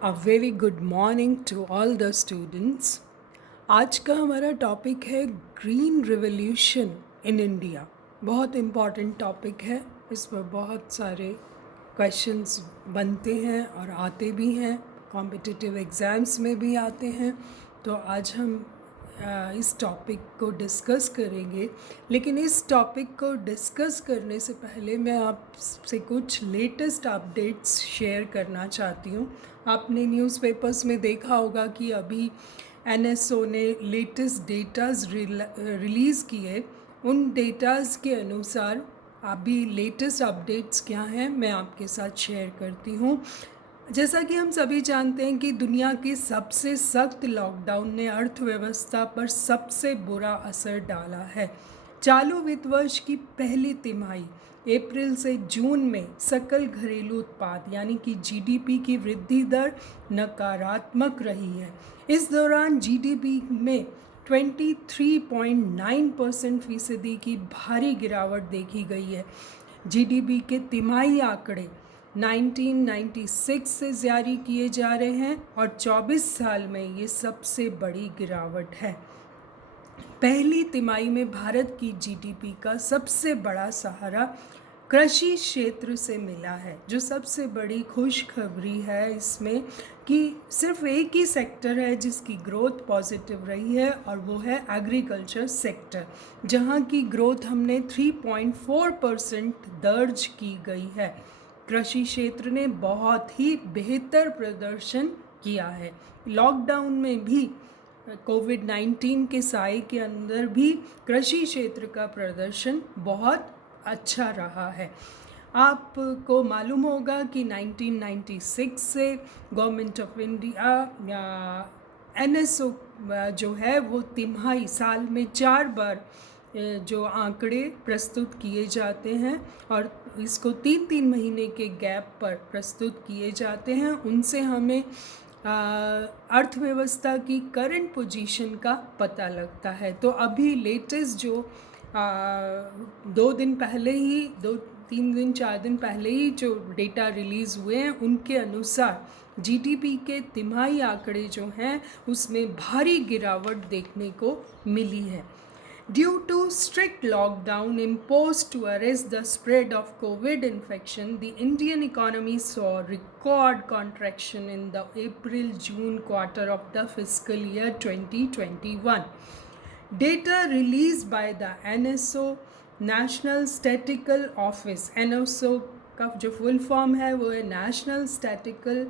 A very good morning to all the students. आज का हमारा टॉपिक है ग्रीन रिवॉल्यूशन इन इंडिया। बहुत इम्पॉर्टेंट टॉपिक है, इस पर बहुत सारे क्वेश्चंस बनते हैं और आते भी हैं, कॉम्पिटिटिव एग्ज़ाम्स में भी आते हैं। तो आज हम इस टॉपिक को डिस्कस करेंगे। लेकिन इस टॉपिक को डिस्कस करने से पहले मैं आपसे कुछ लेटेस्ट अपडेट्स शेयर करना चाहती हूँ। आपने न्यूज़पेपर्स में देखा होगा कि अभी एनएसओ ने लेटेस्ट डेटाज रिलीज़ किए। उन डेटाज के अनुसार अभी लेटेस्ट अपडेट्स क्या हैं मैं आपके साथ शेयर करती हूँ। जैसा कि हम सभी जानते हैं कि दुनिया के सबसे सख्त लॉकडाउन ने अर्थव्यवस्था पर सबसे बुरा असर डाला है। चालू वित्त वर्ष की पहली तिमाही अप्रैल से जून में सकल घरेलू उत्पाद यानी कि जीडीपी की वृद्धि दर नकारात्मक रही है। इस दौरान जीडीपी में 23.9% फीसदी की भारी गिरावट देखी गई है। जीडीपी के तिमाही आंकड़े 1996 से जारी किए जा रहे हैं और 24 साल में ये सबसे बड़ी गिरावट है। पहली तिमाही में भारत की जीडीपी का सबसे बड़ा सहारा कृषि क्षेत्र से मिला है, जो सबसे बड़ी खुशखबरी है इसमें कि सिर्फ एक ही सेक्टर है जिसकी ग्रोथ पॉजिटिव रही है और वो है एग्रीकल्चर सेक्टर, जहां की ग्रोथ हमने 3.4% दर्ज की गई है। कृषि क्षेत्र ने बहुत ही बेहतर प्रदर्शन किया है। लॉकडाउन में भी कोविड-19 के साए के अंदर भी कृषि क्षेत्र का प्रदर्शन बहुत अच्छा रहा है। आपको मालूम होगा कि 1996 से गवर्नमेंट ऑफ इंडिया या एनएसओ जो है वो तिमाही साल में 4 बार जो आंकड़े प्रस्तुत किए जाते हैं और इसको 3-3 महीने के गैप पर प्रस्तुत किए जाते हैं। उनसे हमें अर्थव्यवस्था की करंट पोजीशन का पता लगता है। तो अभी लेटेस्ट जो 2 दिन पहले ही 2-3 दिन 4 दिन पहले ही जो डेटा रिलीज़ हुए हैं उनके अनुसार जीडीपी के तिमाही आंकड़े जो हैं उसमें भारी गिरावट देखने को मिली है। Due to strict lockdown imposed to arrest the spread of COVID infection, the Indian economy saw record contraction in the April-June quarter of the fiscal year 2021. Data released by the NSO National Statistical Office, NSO का जो full form है वो है national statistical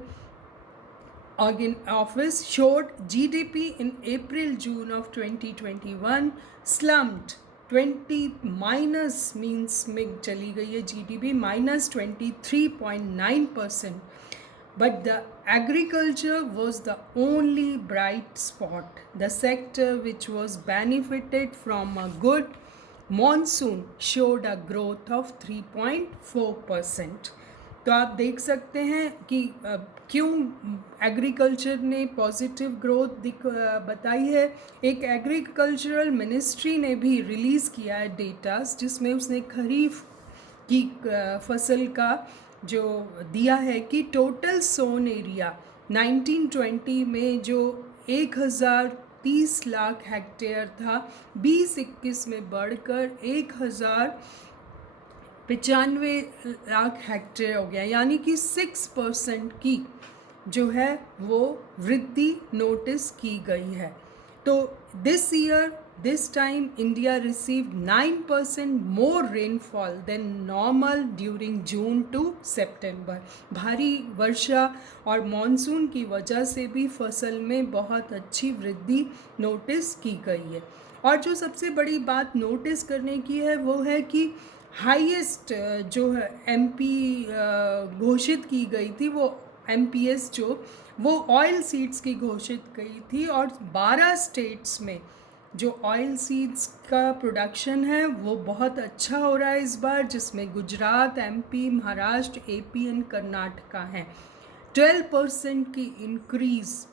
Office showed GDP in April-June of 2021 slumped 20 minus means में चली गई है GDP -23.9%. But the agriculture was the only bright spot. The sector which was benefited from a good monsoon showed a growth of 3.4%. तो आप देख सकते हैं कि क्यों एग्रीकल्चर ने पॉजिटिव ग्रोथ बताई है। एक एग्रीकल्चरल मिनिस्ट्री ने भी रिलीज़ किया है डेटास, जिसमें उसने खरीफ की फसल का जो दिया है कि टोटल सोन एरिया 1920 में जो 1030 लाख हेक्टेयर था 2021 में बढ़कर 1095 लाख हेक्टेयर हो गया, यानी कि 6% की जो है वो वृद्धि नोटिस की गई है। तो this time India received 9% more rainfall than normal during June to September. भारी वर्षा और मॉनसून की वजह से भी फसल में बहुत अच्छी वृद्धि नोटिस की गई है। और जो सबसे बड़ी बात नोटिस करने की है वो है कि हाईएस्ट जो है एमपी घोषित की गई थी, वो एमपीएस जो वो ऑयल सीड्स की घोषित की थी और 12 स्टेट्स में जो ऑयल सीड्स का प्रोडक्शन है वो बहुत अच्छा हो रहा है इस बार, जिसमें Gujarat, MP, Maharashtra, AP and Karnataka हैं। 12% की इंक्रीज़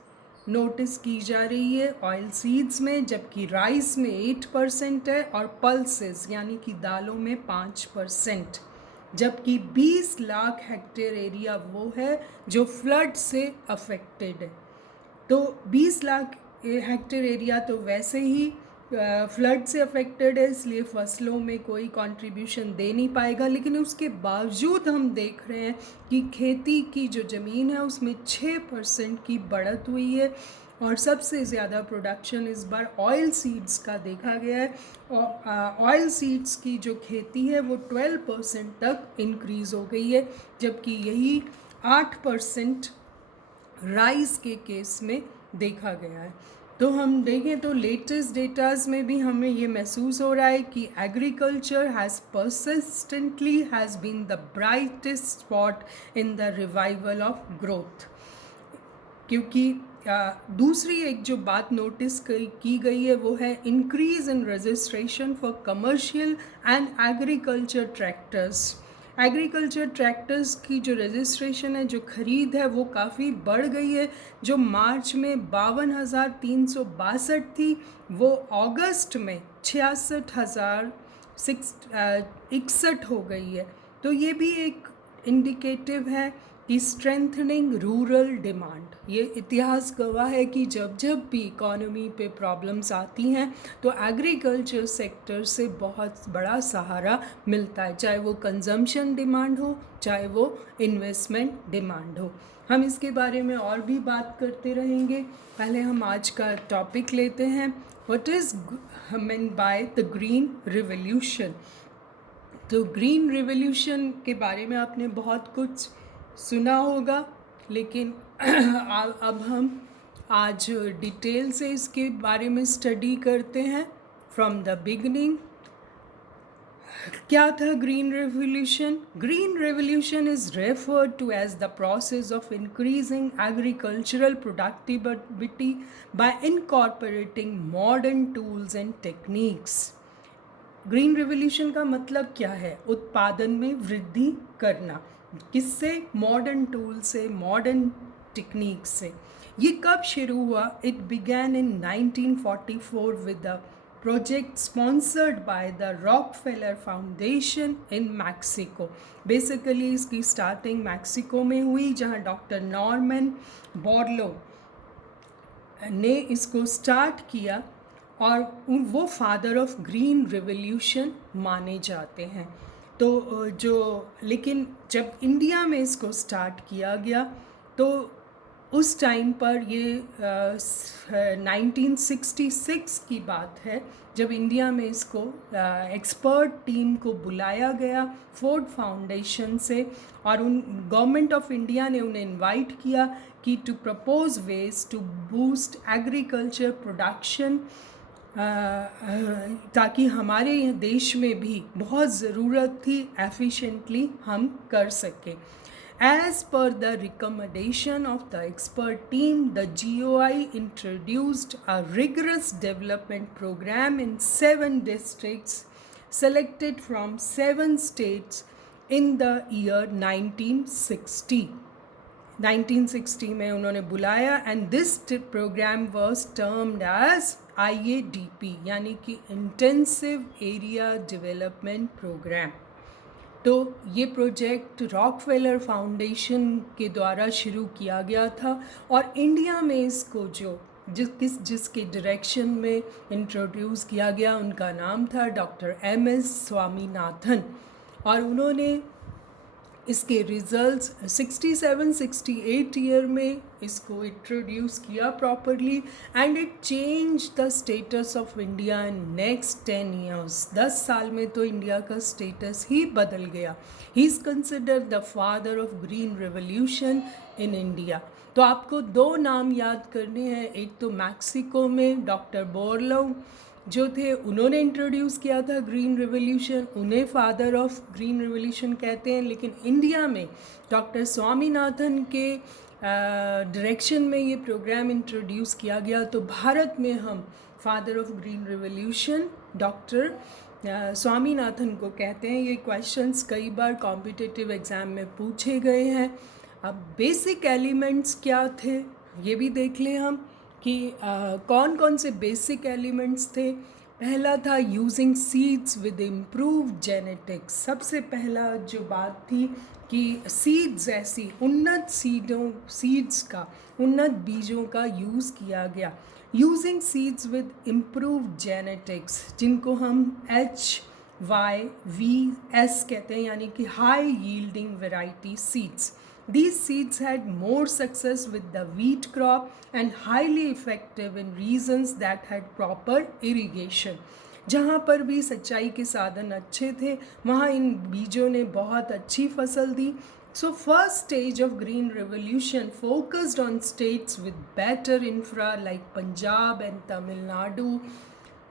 नोटिस की जा रही है ऑयल सीड्स में, जबकि राइस में 8% है और पल्सेस यानी कि दालों में 5%। जबकि 20 लाख हेक्टेयर एरिया वो है जो फ्लड से अफेक्टेड है। तो 20 लाख हेक्टेयर एरिया तो वैसे ही फ्लड से अफेक्टेड है, इसलिए फसलों में कोई कंट्रीब्यूशन दे नहीं पाएगा। लेकिन उसके बावजूद हम देख रहे हैं कि खेती की जो ज़मीन है उसमें 6% की बढ़त हुई है और सबसे ज़्यादा प्रोडक्शन इस बार ऑयल सीड्स का देखा गया है। और ऑयल सीड्स की जो खेती है वो 12% तक इंक्रीज़ हो गई है, जबकि यही 8% राइस के केस में देखा गया है। तो हम देखें तो लेटेस्ट डेटाज में भी हमें ये महसूस हो रहा है कि agriculture has persistently has been the brightest spot in the revival of growth. क्योंकि दूसरी एक जो बात नोटिस की गई है वो है increase in registration for commercial and agriculture tractors. Agriculture tractors की जो रजिस्ट्रेशन है, जो ख़रीद है, वो काफ़ी बढ़ गई है। जो मार्च में 52,362 थी, वो अगस्त में 66,061 हो गई है। तो ये भी एक इंडिकेटिव है कि स्ट्रेंथनिंग रूरल डिमांड। ये इतिहास गवाह है कि जब जब भी इकोनॉमी पे प्रॉब्लम्स आती हैं तो एग्रीकल्चर सेक्टर से बहुत बड़ा सहारा मिलता है, चाहे वो कंजम्पशन डिमांड हो, चाहे वो इन्वेस्टमेंट डिमांड हो। हम इसके बारे में और भी बात करते रहेंगे। पहले हम आज का टॉपिक लेते हैं, what is mean by the green revolution. तो ग्रीन रिवॉल्यूशन के बारे में आपने बहुत कुछ सुना होगा, लेकिन अब हम आज डिटेल से इसके बारे में स्टडी करते हैं फ्रॉम द बिगनिंग। क्या था green revolution? Green revolution is referred to as the process of increasing agricultural productivity by incorporating modern tools and techniques. Green revolution का मतलब क्या है? उत्पादन में वृद्धि करना। किससे? मॉडर्न टूल से, मॉडर्न टेक्निक से। ये कब शुरू हुआ? It began in 1944 with the project sponsored by the Rockefeller Foundation in Mexico. Basically इसकी स्टार्टिंग मैक्सिको में हुई, जहाँ डॉक्टर नॉर्मन बोरलो ने इसको स्टार्ट किया और वो फादर ऑफ ग्रीन रिवॉल्यूशन माने जाते हैं। तो लेकिन जब इंडिया में इसको स्टार्ट किया गया तो उस टाइम पर ये 1966 की बात है, जब इंडिया में इसको एक्सपर्ट टीम को बुलाया गया फोर्ड फाउंडेशन से, और उन गवर्नमेंट ऑफ इंडिया ने उन्हें इनवाइट किया कि to propose ways to boost agriculture production, ताकि हमारे यहाँ देश में भी बहुत ज़रूरत थी एफिशिएंटली हम कर सकें। As per the recommendation of the expert team, the GOI introduced a rigorous development program in 7 districts selected from 7 states in the year 1960. 1960 में उन्होंने बुलाया, and this program was termed as IADP, यानी कि Intensive Area Development Program। तो ये project Rockefeller foundation के द्वारा शुरू किया गया था, और इंडिया में इसको जिसके डायरेक्शन में इंट्रोड्यूस किया गया उनका नाम था डॉक्टर MS स्वामीनाथन। और उन्होंने इसके रिजल्ट्स 67-68 ईयर में इसको इंट्रोड्यूस किया properly, and it change the status of India in next 10 years. 10 साल में तो इंडिया का स्टेटस ही बदल गया। He is considered the father of green revolution in India. तो आपको 2 नाम याद करने हैं, एक तो मैक्सिको में डॉक्टर बोरलो जो थे, उन्होंने इंट्रोड्यूस किया था ग्रीन रिवॉल्यूशन, उन्हें फादर ऑफ ग्रीन रिवॉल्यूशन कहते हैं। लेकिन इंडिया में डॉक्टर स्वामीनाथन के डायरेक्शन में ये प्रोग्राम इंट्रोड्यूस किया गया, तो भारत में हम father of green revolution doctor Swaminathan को कहते हैं। ये क्वेश्चंस कई बार कॉम्पिटिटिव एग्ज़ाम में पूछे गए हैं। अब बेसिक एलिमेंट्स क्या थे ये भी देख लें हम कि कौन कौन से बेसिक एलिमेंट्स थे। पहला था using seeds with improve genetics. सबसे पहला जो बात थी कि सीड्स ऐसी उन्नत सीड्स का, उन्नत बीजों का यूज़ किया गया। Using seeds with improve genetics, जिनको हम HYVS कहते हैं, यानी कि high yielding variety seeds. These seeds had more success with the wheat crop and highly effective in regions that had proper irrigation. जहाँ पर भी सिंचाई के साधन अच्छे थे वहाँ इन बीजों ने बहुत अच्छी फसल दी। So first stage of green revolution focused on states with better infra like Punjab and Tamil Nadu,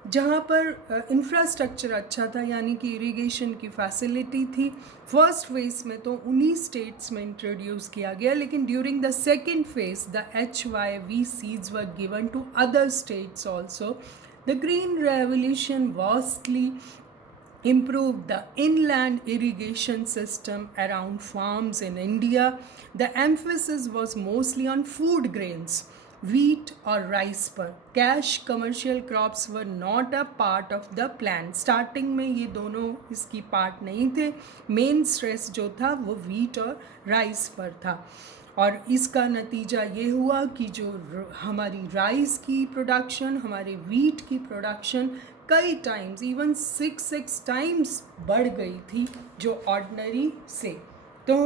जहाँ पर इंफ्रास्ट्रक्चर अच्छा था, यानी कि इरिगेशन की फैसिलिटी थी। फर्स्ट फेज में तो उन्हीं स्टेट्स में इंट्रोड्यूस किया गया, लेकिन during the second phase the HYV seeds were given to other states also. The green revolution vastly improved the inland irrigation system around farms in India. The emphasis was mostly on food grains, wheat or rice पर। Cash commercial crops were not a part of the plan. Starting में ये दोनों इसकी part नहीं थे। Main stress जो था वो व्हीट और राइस पर था, और इसका नतीजा ये हुआ कि जो हमारी राइस की प्रोडक्शन, हमारे व्हीट की प्रोडक्शन कई टाइम्स, इवन 6 टाइम्स बढ़ गई थी जो ऑर्डिनरी से। तो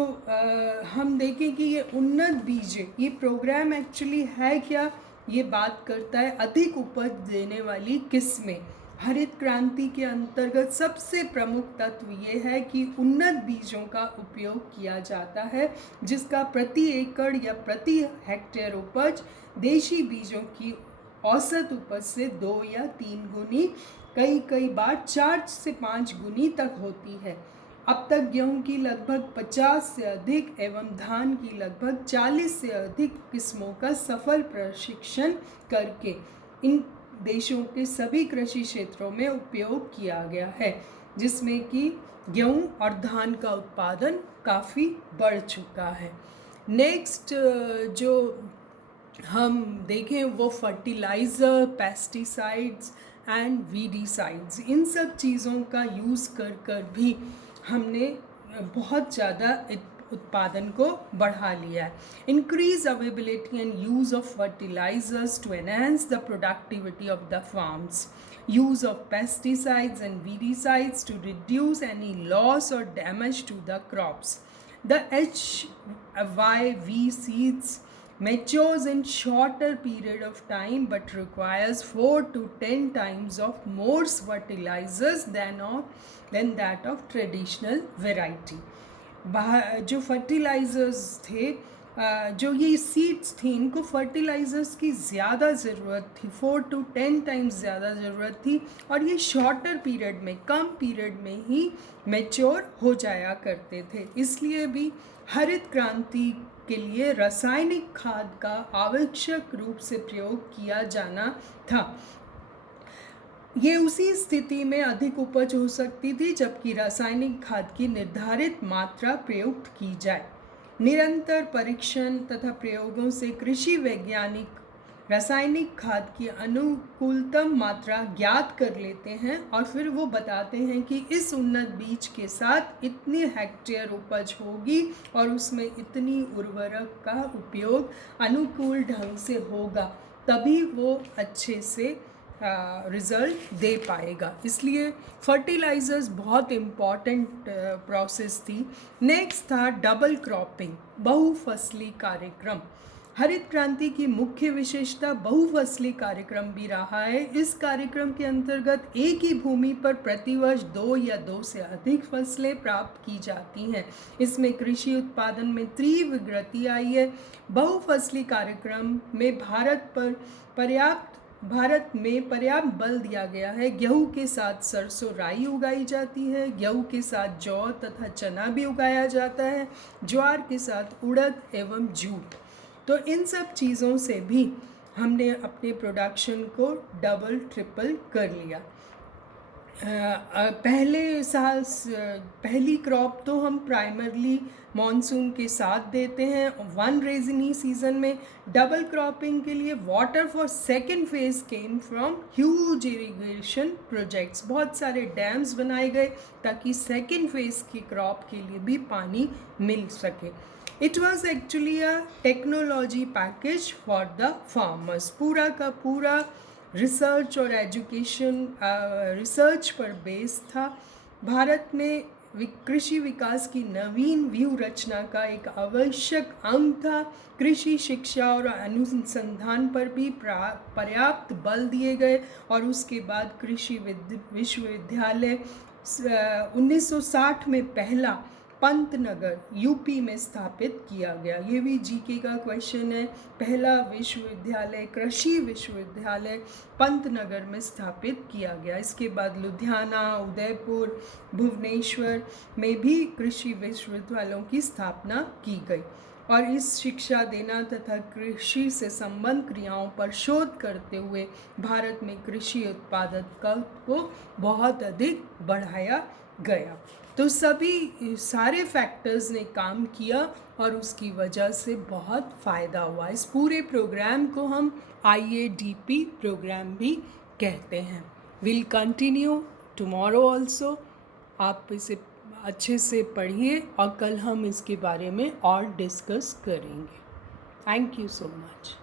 हम देखें कि ये उन्नत बीज, ये प्रोग्राम एक्चुअली है क्या, ये बात करता है अधिक उपज देने वाली किस्में। हरित क्रांति के अंतर्गत सबसे प्रमुख तत्व ये है कि उन्नत बीजों का उपयोग किया जाता है, जिसका प्रति एकड़ या प्रति हेक्टेयर उपज देशी बीजों की औसत उपज से 2 या 3 गुनी, कई बार 4 से 5 गुनी तक होती है। अब तक गेहूं की लगभग 50 से अधिक एवं धान की लगभग 40 से अधिक किस्मों का सफल प्रशिक्षण करके इन देशों के सभी कृषि क्षेत्रों में उपयोग किया गया है, जिसमें कि गेहूं और धान का उत्पादन काफ़ी बढ़ चुका है। नेक्स्ट जो हम देखें वो फर्टिलाइज़र, पेस्टिसाइड्स एंड वीडीसाइड्स, इन सब चीज़ों का यूज़ कर भी हमने बहुत ज़्यादा उत्पादन को बढ़ा लिया है। Increase availability and use of fertilisers to enhance the productivity of the farms, use of pesticides and weedicides to reduce any loss or damage to the crops. The HYV seeds matures in shorter period of time but requires 4 to 10 times of more fertilizers than that of traditional variety. जो fertilisers थे, जो ये seeds थी, इनको fertilisers की ज़्यादा ज़रूरत थी, 4 to 10 टाइम्स ज़्यादा ज़रूरत थी, और ये शॉर्टर पीरियड में, कम पीरियड में ही मैच्योर हो जाया करते थे। इसलिए भी हरित क्रांति के लिए रासायनिक खाद का आवश्यक रूप से प्रयोग किया जाना था। ये उसी स्थिति में अधिक उपज हो सकती थी जबकि रासायनिक खाद की निर्धारित मात्रा प्रयुक्त की जाए। निरंतर परीक्षण तथा प्रयोगों से कृषि वैज्ञानिक रासायनिक खाद की अनुकूलतम मात्रा ज्ञात कर लेते हैं और फिर वो बताते हैं कि इस उन्नत बीज के साथ इतनी हेक्टेयर उपज होगी और उसमें इतनी उर्वरक का उपयोग अनुकूल ढंग से होगा, तभी वो अच्छे से रिज़ल्ट दे पाएगा। इसलिए फर्टिलाइज़र्स बहुत इम्पॉर्टेंट प्रोसेस थी। नेक्स्ट था डबल क्रॉपिंग, बहुफसली कार्यक्रम। हरित क्रांति की मुख्य विशेषता बहुफसली कार्यक्रम भी रहा है। इस कार्यक्रम के अंतर्गत एक ही भूमि पर प्रतिवर्ष 2 या 2 से अधिक फसलें प्राप्त की जाती हैं। इसमें कृषि उत्पादन में तीव्र वृद्धि आई है। बहुफसली कार्यक्रम में भारत में पर्याप्त बल दिया गया है। गेहूं के साथ सरसों, राई उगाई जाती है। गेहूं के साथ जौ तथा चना भी उगाया जाता है। ज्वार के साथ उड़द एवं जूट। तो इन सब चीज़ों से भी हमने अपने प्रोडक्शन को डबल ट्रिपल कर लिया। पहले साल पहली क्रॉप तो हम प्राइमरली मॉनसून के साथ देते हैं वन रेजनी सीजन में। डबल क्रॉपिंग के लिए water for second phase came from huge irrigation projects. बहुत सारे डैम्स बनाए गए ताकि सेकेंड फेज की क्रॉप के लिए भी पानी मिल सके। It was actually a technology package for the farmers. पूरा का पूरा रिसर्च और एजुकेशन रिसर्च पर बेस था। भारत में कृषि विकास की नवीन व्यूह रचना का एक आवश्यक अंग था। कृषि शिक्षा और अनुसंधान पर भी पर्याप्त बल दिए गए और उसके बाद कृषि विश्वविद्यालय 1960 में पहला पंतनगर यूपी में स्थापित किया गया। ये भी जीके का क्वेश्चन है। पहला विश्वविद्यालय कृषि विश्वविद्यालय पंतनगर में स्थापित किया गया। इसके बाद लुधियाना, उदयपुर, भुवनेश्वर में भी कृषि विश्वविद्यालयों की स्थापना की गई और इस शिक्षा देना तथा कृषि से संबंध क्रियाओं पर शोध करते हुए भारत में कृषि उत्पादकता को बहुत अधिक बढ़ाया गया। तो सभी सारे फैक्टर्स ने काम किया और उसकी वजह से बहुत फ़ायदा हुआ। इस पूरे प्रोग्राम को हम IADP प्रोग्राम भी कहते हैं। Will continue tomorrow also. आप इसे अच्छे से पढ़िए और कल हम इसके बारे में और डिस्कस करेंगे। Thank you so much.